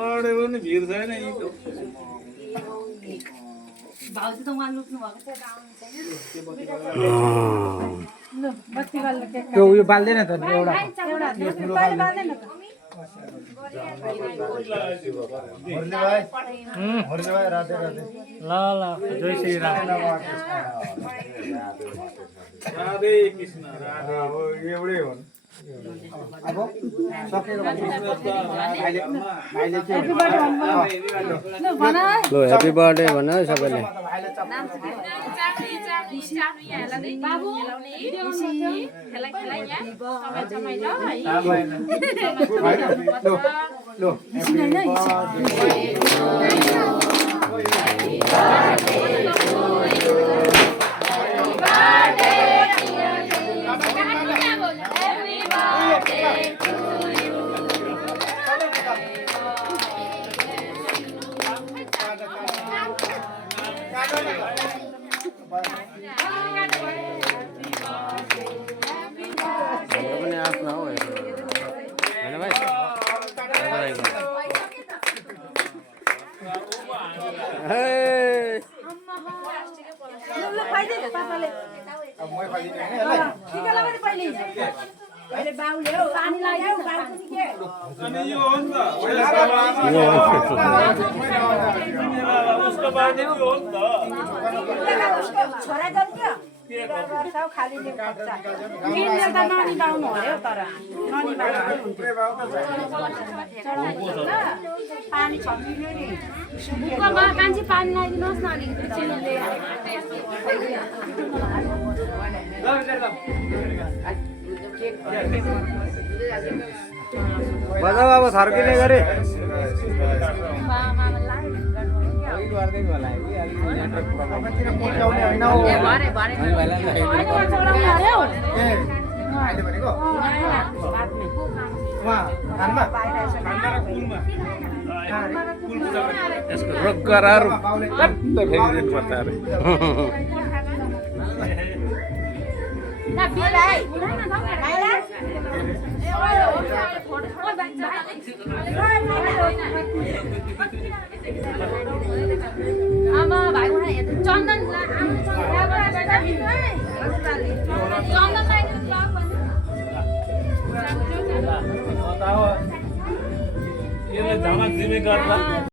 लडे पनि भिड छैन यी त भाउजू त उहाँ लुक्नु भएको छ त्यो उयो बाल्दैन त एउटा ल ल जय श्री राम राधे कृष्ण राधे एउटै हो अब सकेर ल ह्यापी बर्थडे भन है सबैले मान्छे पानी लगाइदिनुहोस् न अलिकति चिनीले बजा बाबा थर्किने गरे यसको रगराहरू टट्ट फेरिदिनु पर्छ अरे आमा भाइ चन्दन यसले झमक जिमी गर्दा